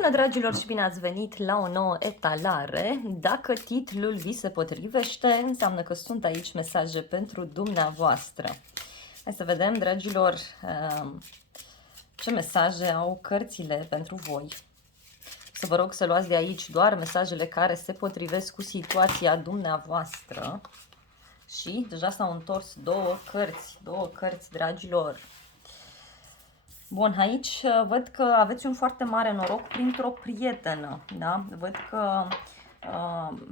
Bună, dragilor, și bine ați venit la o nouă etalare. Dacă titlul vi se potrivește, înseamnă că sunt aici mesaje pentru dumneavoastră. Hai să vedem, dragilor, ce mesaje au cărțile pentru voi. Să vă rog să luați de aici doar mesajele care se potrivesc cu situația dumneavoastră. Și deja s-au întors două cărți, dragilor. Bun, aici văd că aveți un foarte mare noroc printr-o prietenă, da? Văd că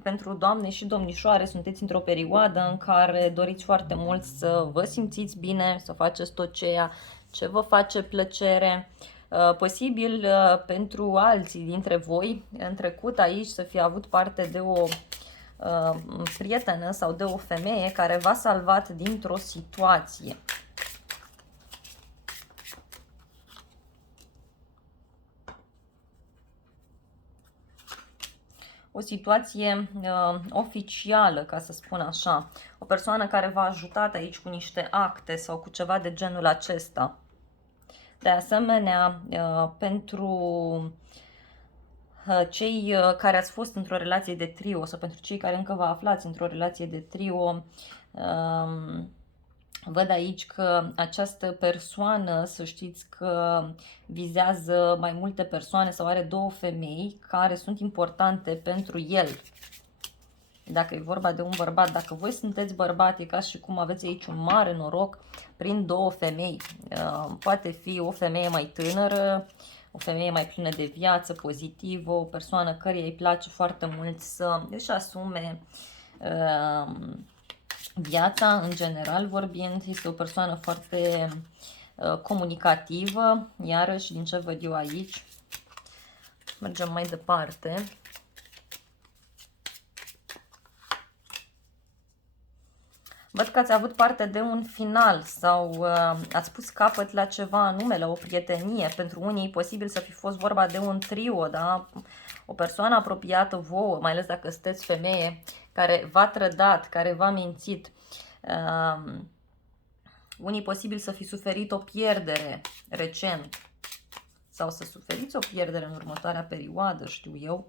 pentru doamne și domnișoare sunteți într-o perioadă în care doriți foarte mult să vă simțiți bine, să faceți tot ceea ce vă face plăcere. Posibil pentru alții dintre voi, în trecut aici să fie avut parte de o prietenă sau de o femeie care v-a salvat dintr-o situație. O situație oficială, ca să spun așa. O persoană care v-a ajutat aici cu niște acte sau cu ceva de genul acesta. De asemenea, pentru cei care ați fost într-o relație de trio sau pentru cei care încă vă aflați într-o relație de trio, văd aici că această persoană, să știți că vizează mai multe persoane sau are două femei care sunt importante pentru el. Dacă e vorba de un bărbat, dacă voi sunteți bărbat, e ca și cum aveți aici un mare noroc prin două femei. Poate fi o femeie mai tânără, o femeie mai plină de viață, pozitivă, o persoană căreia îi place foarte mult să își asume viața, în general vorbind. Este o persoană foarte comunicativă, iarăși din ce văd eu aici. Mergem mai departe. Văd că ați avut parte de un final sau ați pus capăt la ceva anume, la o prietenie. Pentru unii posibil să fi fost vorba de un trio, da? O persoană apropiată vouă, mai ales dacă sunteți femeie, care v-a trădat, care v-a mințit. Unii posibil să fi suferit o pierdere recent sau să suferiți o pierdere în următoarea perioadă, știu eu.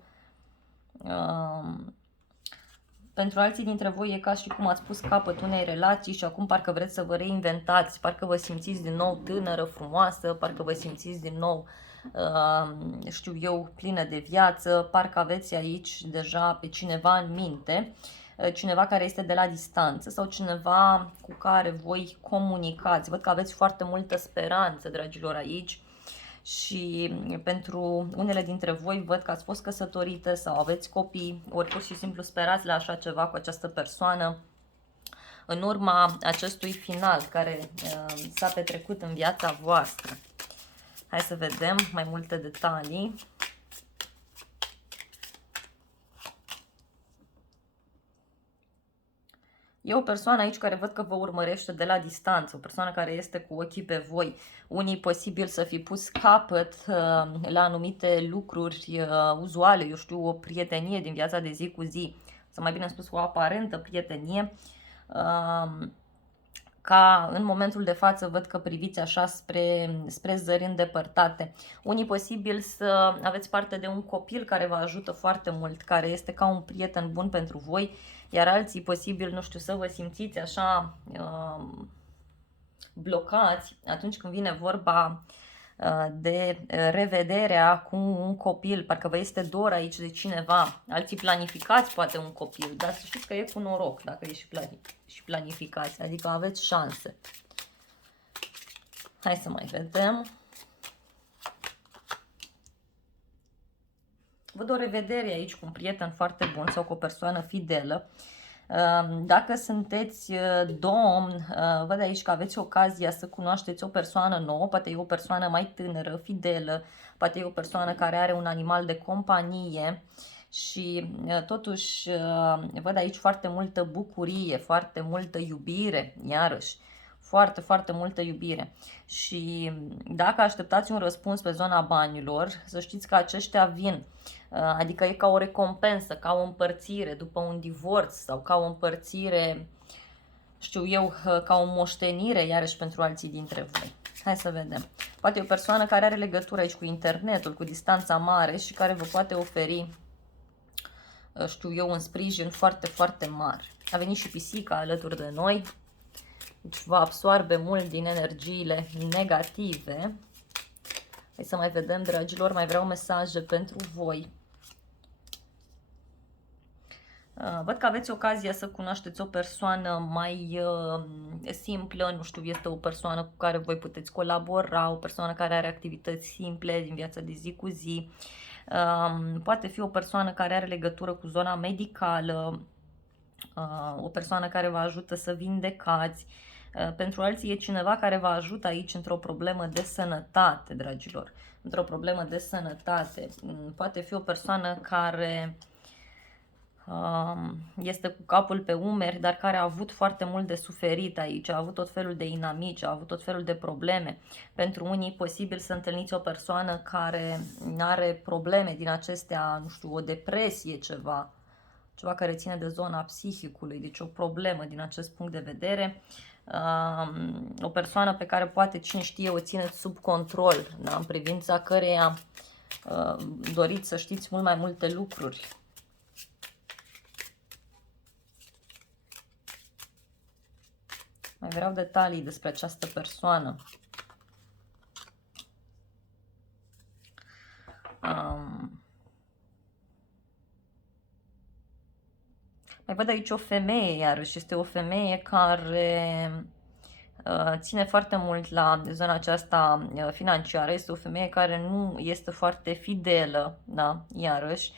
Pentru alții dintre voi e ca și cum ați pus capăt unei relații și acum parcă vreți să vă reinventați, parcă vă simțiți din nou tânără, frumoasă, parcă vă simțiți din nou, știu eu, plină de viață, parcă aveți aici deja pe cineva în minte, cineva care este de la distanță sau cineva cu care voi comunicați. Văd că aveți foarte multă speranță, dragilor, aici. Și pentru unele dintre voi văd că ați fost căsătorită sau aveți copii, ori pur și simplu sperați la așa ceva cu această persoană în urma acestui final care s-a petrecut în viața voastră. Hai să vedem mai multe detalii. E o persoană aici care văd că vă urmărește de la distanță, o persoană care este cu ochii pe voi. Unii posibil să fi pus capăt la anumite lucruri uzuale, eu știu, o prietenie din viața de zi cu zi, sau mai bine spus o aparentă prietenie, ca în momentul de față văd că priviți așa spre zări îndepărtate. Unii posibil să aveți parte de un copil care vă ajută foarte mult, care este ca un prieten bun pentru voi, iar alții posibil, nu știu, să vă simțiți așa blocați atunci când vine vorba de revederea cu un copil, parcă vă este dor aici de cineva. Alții planificați poate un copil, dar să știți că e cu noroc dacă e și planificați, adică aveți șanse. Hai să mai vedem. Văd o revedere aici cu un prieten foarte bun sau cu o persoană fidelă. Dacă sunteți domn, văd aici că aveți ocazia să cunoașteți o persoană nouă, poate e o persoană mai tânără, fidelă, poate e o persoană care are un animal de companie și totuși văd aici foarte multă bucurie, foarte multă iubire, iarăși. Foarte, foarte multă iubire. Și dacă așteptați un răspuns pe zona banilor, să știți că aceștia vin. Adică e ca o recompensă, ca o împărțire după un divorț sau ca o împărțire, știu eu, ca o moștenire, iarăși pentru alții dintre voi. Hai să vedem. Poate e o persoană care are legătură aici cu internetul, cu distanța mare și care vă poate oferi, știu eu, un sprijin foarte, foarte mare. A venit și pisica alături de noi, deci vă absorbe mult din energiile negative. Hai să mai vedem, dragilor, mai vreau mesaje pentru voi. Văd că aveți ocazia să cunoașteți o persoană mai simplă, nu știu, este o persoană cu care voi puteți colabora, o persoană care are activități simple din viața de zi cu zi. Poate fi o persoană care are legătură cu zona medicală, o persoană care vă ajută să vindecați. Pentru alții e cineva care vă ajută aici într-o problemă de sănătate, dragilor. Într-o problemă de sănătate. Poate fi o persoană care este cu capul pe umeri, dar care a avut foarte mult de suferit aici, a avut tot felul de inamici, a avut tot felul de probleme. Pentru unii, posibil să întâlniți o persoană care are probleme din acestea, nu știu, o depresie, ceva care ține de zona psihicului, deci o problemă din acest punct de vedere. O persoană pe care poate, cine știe, o țineți sub control, da? În privința căreia doriți să știți mult mai multe lucruri. Mai vreau detalii despre această persoană. Mai văd aici o femeie, iarăși este o femeie care ține foarte mult la zona aceasta financiară. Este o femeie care nu este foarte fidelă, da, iarăși.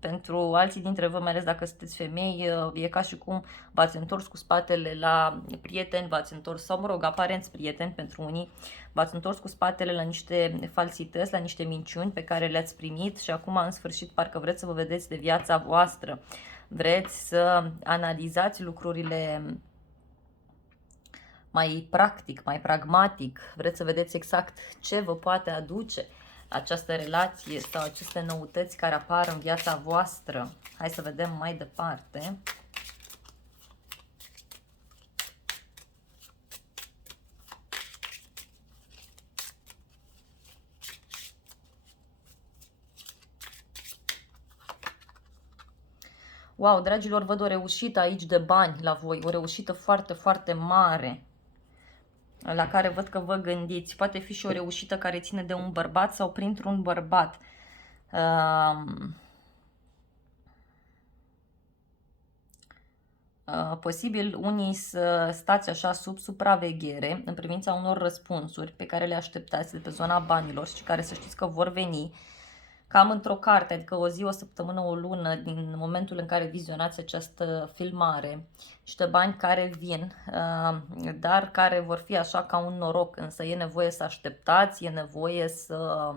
Pentru alții dintre voi, mai ales dacă sunteți femei, e ca și cum v-ați întors cu spatele la prieteni, v-ați întors, sau mă rog, aparenți prieteni pentru unii, v-ați întors cu spatele la niște falsități, la niște minciuni pe care le-ați primit și acum în sfârșit parcă vreți să vă vedeți de viața voastră. Vreți să analizați lucrurile mai practic, mai pragmatic, vreți să vedeți exact ce vă poate aduce această relație sau aceste noutăți care apar în viața voastră. Hai să vedem mai departe. Wow, dragilor, văd o reușită aici de bani la voi, o reușită foarte, foarte mare, la care văd că vă gândiți. Poate fi și o reușită care ține de un bărbat sau printr-un bărbat. Posibil unii să stați așa sub supraveghere în privința unor răspunsuri pe care le așteptați de pe zona banilor și care să știți că vor veni cam într-o carte, adică o zi, o săptămână, o lună din momentul în care vizionați această filmare. Niște bani care vin, dar care vor fi așa ca un noroc, însă e nevoie să așteptați, e nevoie să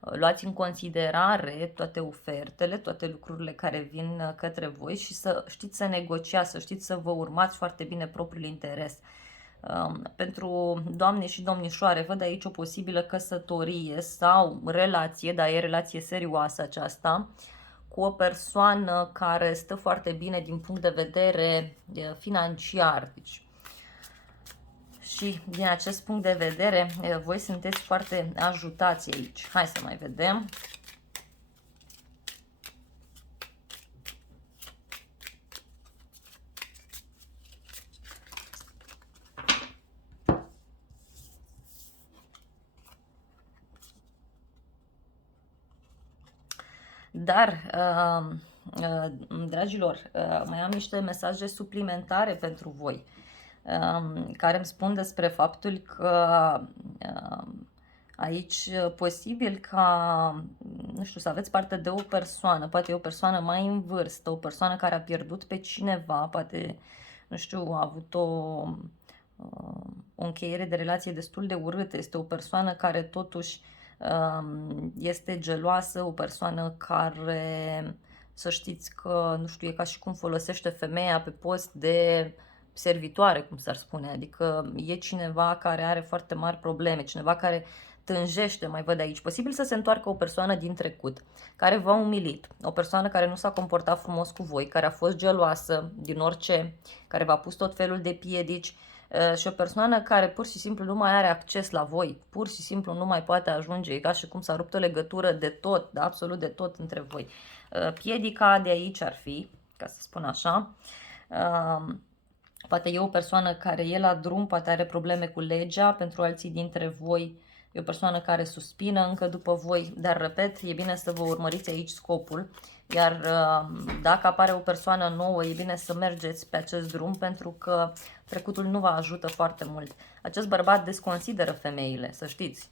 luați în considerare toate ofertele, toate lucrurile care vin către voi și să știți să negociați, să știți să vă urmați foarte bine propriul interes. Pentru doamne și domnișoare, văd aici o posibilă căsătorie sau relație, dar e relație serioasă aceasta, cu o persoană care stă foarte bine din punct de vedere financiar. Deci, și din acest punct de vedere, voi sunteți foarte ajutați aici. Hai să mai vedem. Dar, dragilor, mai am niște mesaje suplimentare pentru voi, care îmi spun despre faptul că aici posibil ca, nu știu, să aveți parte de o persoană, poate e o persoană mai în vârstă, o persoană care a pierdut pe cineva, poate, nu știu, a avut o încheiere de relație destul de urâtă, este o persoană care totuși este geloasă, o persoană care, să știți că, nu știu, e ca și cum folosește femeia pe post de servitoare, cum s-ar spune, adică e cineva care are foarte mari probleme, cineva care tânjește, mai văd aici, posibil să se întoarcă o persoană din trecut, care v-a umilit, o persoană care nu s-a comportat frumos cu voi, care a fost geloasă din orice, care v-a pus tot felul de piedici, și o persoană care pur și simplu nu mai are acces la voi, pur și simplu nu mai poate ajunge, e ca și cum s-a rupt o legătură de tot, de absolut de tot între voi. Piedica de aici ar fi, ca să spun așa, poate e o persoană care e la drum, poate are probleme cu legea, pentru alții dintre voi e o persoană care suspină încă după voi, dar repet, e bine să vă urmăriți aici scopul, iar dacă apare o persoană nouă, e bine să mergeți pe acest drum, pentru că trecutul nu vă ajută foarte mult. Acest bărbat desconsideră femeile, să știți,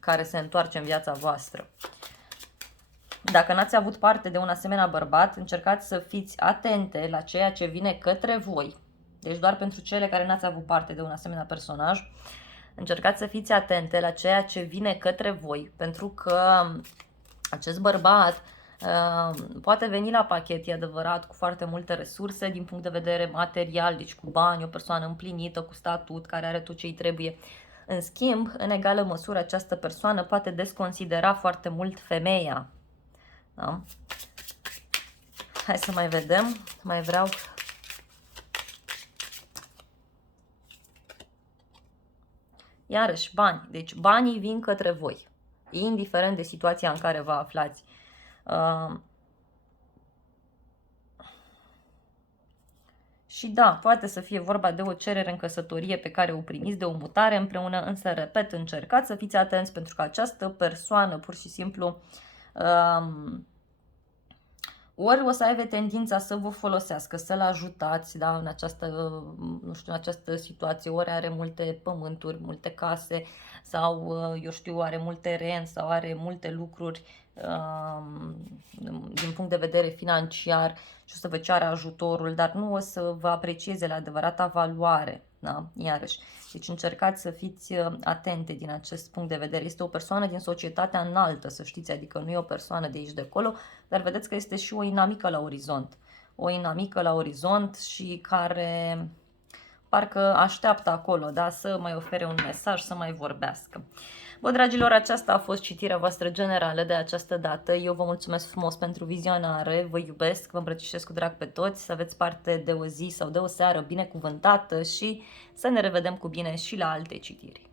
care se întoarce în viața voastră. Dacă n-ați avut parte de un asemenea bărbat, încercați să fiți atente la ceea ce vine către voi. Deci doar pentru cele care n-ați avut parte de un asemenea personaj, încercați să fiți atente la ceea ce vine către voi, pentru că acest bărbat poate veni la pachet, e adevărat, cu foarte multe resurse din punct de vedere material, deci cu bani, o persoană împlinită, cu statut, care are tot ce îi trebuie. În schimb, în egală măsură, această persoană poate desconsidera foarte mult femeia. Da? Hai să mai vedem. Mai vreau. Iarăși, bani. Deci banii vin către voi, indiferent de situația în care vă aflați. Și da, poate să fie vorba de o cerere în căsătorie pe care o primiți, de o mutare împreună, însă, repet, încercați să fiți atenți, pentru că această persoană, pur și simplu, ori o să aibă tendința să vă folosească, să-l ajutați, da, în această, nu știu, în această situație, ori are multe pământuri, multe case, sau, eu știu, are mult teren sau are multe lucruri din punct de vedere financiar și o să vă ceară ajutorul, dar nu o să vă aprecieze la adevărata valoare, da, iarăși. Deci încercați să fiți atente din acest punct de vedere. Este o persoană din societatea înaltă, să știți, adică nu e o persoană de aici de acolo, dar vedeți că este și o inamică la orizont. O inamică la orizont și care parcă așteaptă acolo, da, să mai ofere un mesaj, să mai vorbească. Bă, dragilor, aceasta a fost citirea voastră generală de această dată. Eu vă mulțumesc frumos pentru vizionare, vă iubesc, vă îmbrățișez cu drag pe toți, să aveți parte de o zi sau de o seară binecuvântată și să ne revedem cu bine și la alte citiri.